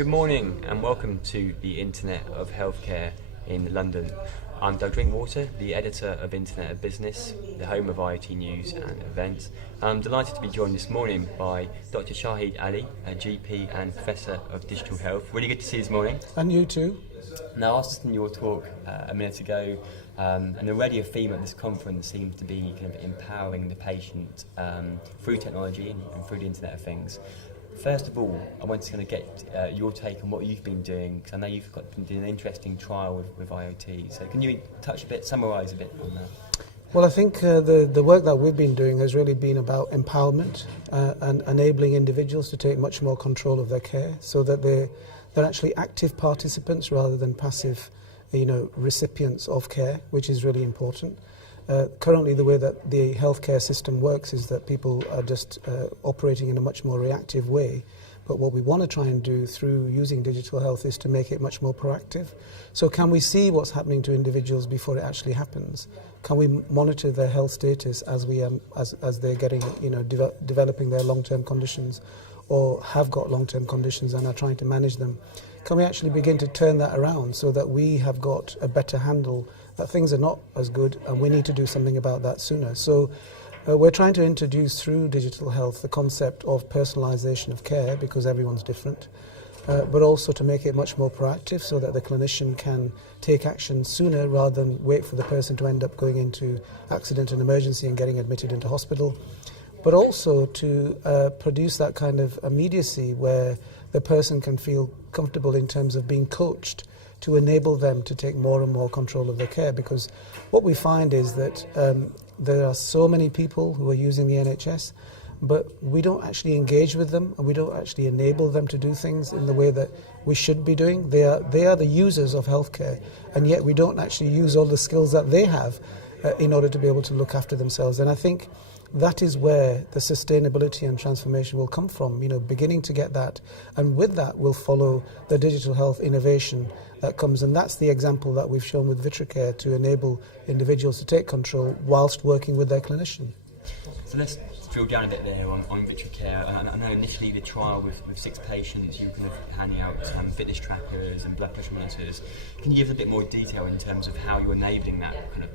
Good morning and welcome to the Internet of Healthcare in London. I'm Drinkwater, the editor of Internet of Business, the home of IoT news and events. I'm delighted to be joined this morning by Dr. Shahid Ali, a GP and Professor of Digital Health. Really good to see you this morning. And you too. Now, I was listening to your talk a minute ago, and already a theme at this conference seems to be kind of empowering the patient through technology and through the Internet of Things. First of all, I want to kind of get your take on what you've been doing, because I know you've been doing an interesting trial with IoT. So can you summarise a bit on that? Well, I think the work that we've been doing has really been about empowerment and enabling individuals to take much more control of their care, so that they're actually active participants rather than passive, recipients of care, which is really important. Currently, the way that the healthcare system works is that people are just operating in a much more reactive way. But what we want to try and do through using digital health is to make it much more proactive. So can we see what's happening to individuals before it actually happens? Can we monitor their health status as they're getting, developing their long-term conditions, or have got long-term conditions and are trying to manage them? Can we actually begin to turn that around so that we have got a better handle that things are not as good and we need to do something about that sooner? So we're trying to introduce through digital health the concept of personalisation of care, because everyone's different, but also to make it much more proactive so that the clinician can take action sooner rather than wait for the person to end up going into accident and emergency and getting admitted into hospital, but also to produce that kind of immediacy where the person can feel comfortable in terms of being coached to enable them to take more and more control of their care. Because what we find is that there are so many people who are using the NHS, but we don't actually engage with them and we don't actually enable them to do things in the way that we should be doing. They are the users of healthcare, and yet we don't actually use all the skills that they have in order to be able to look after themselves. And I think that is where the sustainability and transformation will come from, beginning to get that. And with that will follow the digital health innovation that comes. And that's the example that we've shown with Vitracare, to enable individuals to take control whilst working with their clinician. So let's drill down a bit there on Vitracare. I know initially the trial with 6 patients, you were kind of handing out fitness trackers and blood pressure monitors. Can you give a bit more detail in terms of how you're enabling that kind of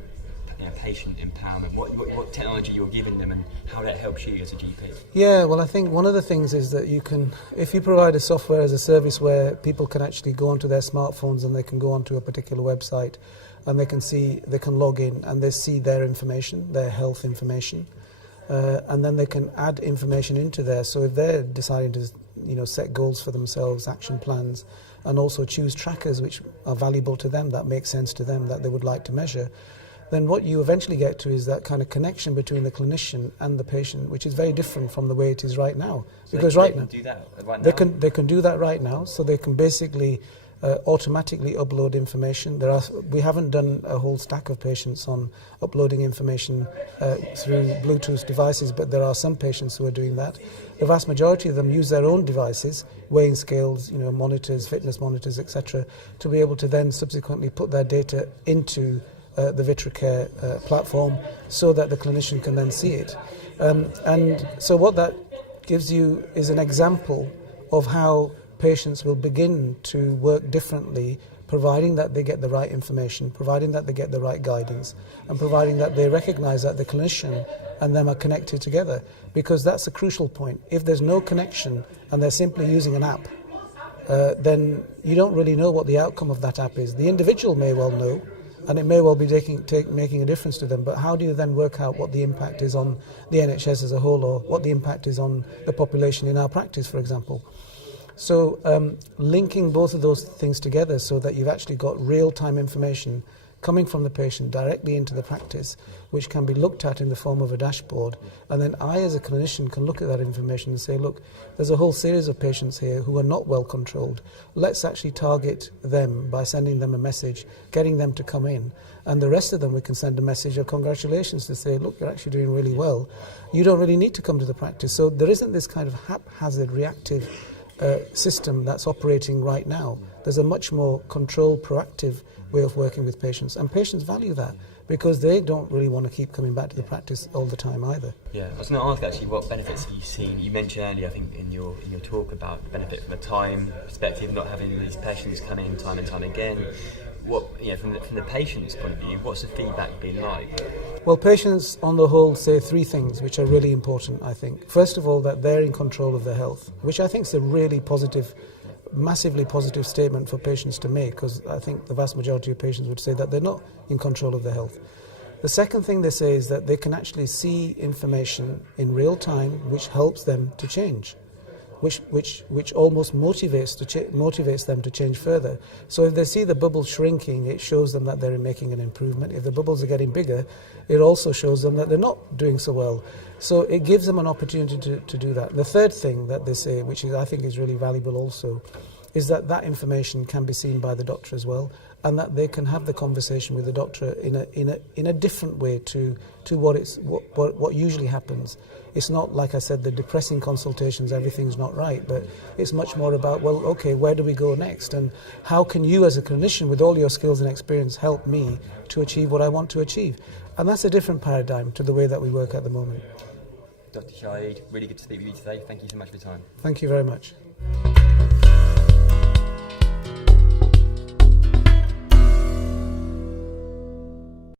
patient empowerment, what technology you're giving them and how that helps you as a GP? Yeah, well, I think one of the things is that if you provide a software as a service where people can actually go onto their smartphones and they can go onto a particular website and they can log in and they see their information, their health information, and then they can add information into there. So if they're deciding to set goals for themselves, action plans, and also choose trackers which are valuable to them, that make sense to them, that they would like to measure, then what you eventually get to is that kind of connection between the clinician and the patient, which is very different from the way it is right now. So because they can do that right now? They can do that right now, so they can basically automatically upload information. We haven't done a whole stack of patients on uploading information through Bluetooth devices, but there are some patients who are doing that. The vast majority of them use their own devices, weighing scales, monitors, fitness monitors, etc., to be able to then subsequently put their data into the Vitracare platform so that the clinician can then see it. And so what that gives you is an example of how patients will begin to work differently, providing that they get the right information, providing that they get the right guidance, and providing that they recognize that the clinician and them are connected together. Because that's a crucial point. If there's no connection and they're simply using an app, then you don't really know what the outcome of that app is. The individual may well know, and it may well be making a difference to them, but how do you then work out what the impact is on the NHS as a whole, or what the impact is on the population in our practice, for example? So linking both of those things together so that you've actually got real-time information coming from the patient directly into the practice, which can be looked at in the form of a dashboard. And then I, as a clinician, can look at that information and say, look, there's a whole series of patients here who are not well controlled. Let's actually target them by sending them a message, getting them to come in. And the rest of them, we can send a message of congratulations to say, look, you're actually doing really well. You don't really need to come to the practice. So there isn't this kind of haphazard, reactive system that's operating right now. There's a much more controlled, proactive way of working with patients, and patients value that because they don't really want to keep coming back to the practice all the time either. Yeah, I was going to ask actually, what benefits have you seen? You mentioned earlier, I think, in your talk about the benefit from a time perspective, not having these patients come in time and time again. What, from the patient's point of view, what's the feedback been like? Well, patients on the whole say three things which are really important, I think. First of all, that they're in control of their health, which I think is a really positive, massively positive statement for patients to make, because I think the vast majority of patients would say that they're not in control of their health. The second thing they say is that they can actually see information in real time which helps them to change, which almost motivates them to change further. So if they see the bubble shrinking, it shows them that they're making an improvement. If the bubbles are getting bigger, it also shows them that they're not doing so well. So it gives them an opportunity to do that. The third thing that they say, which I think is really valuable also, is that information can be seen by the doctor as well, and that they can have the conversation with the doctor in a different way to what usually happens. It's not, like I said, the depressing consultations, everything's not right, but it's much more about, well, okay, where do we go next? And how can you as a clinician, with all your skills and experience, help me to achieve what I want to achieve? And that's a different paradigm to the way that we work at the moment. Dr. Shahid, really good to speak with you today. Thank you so much for your time. Thank you very much.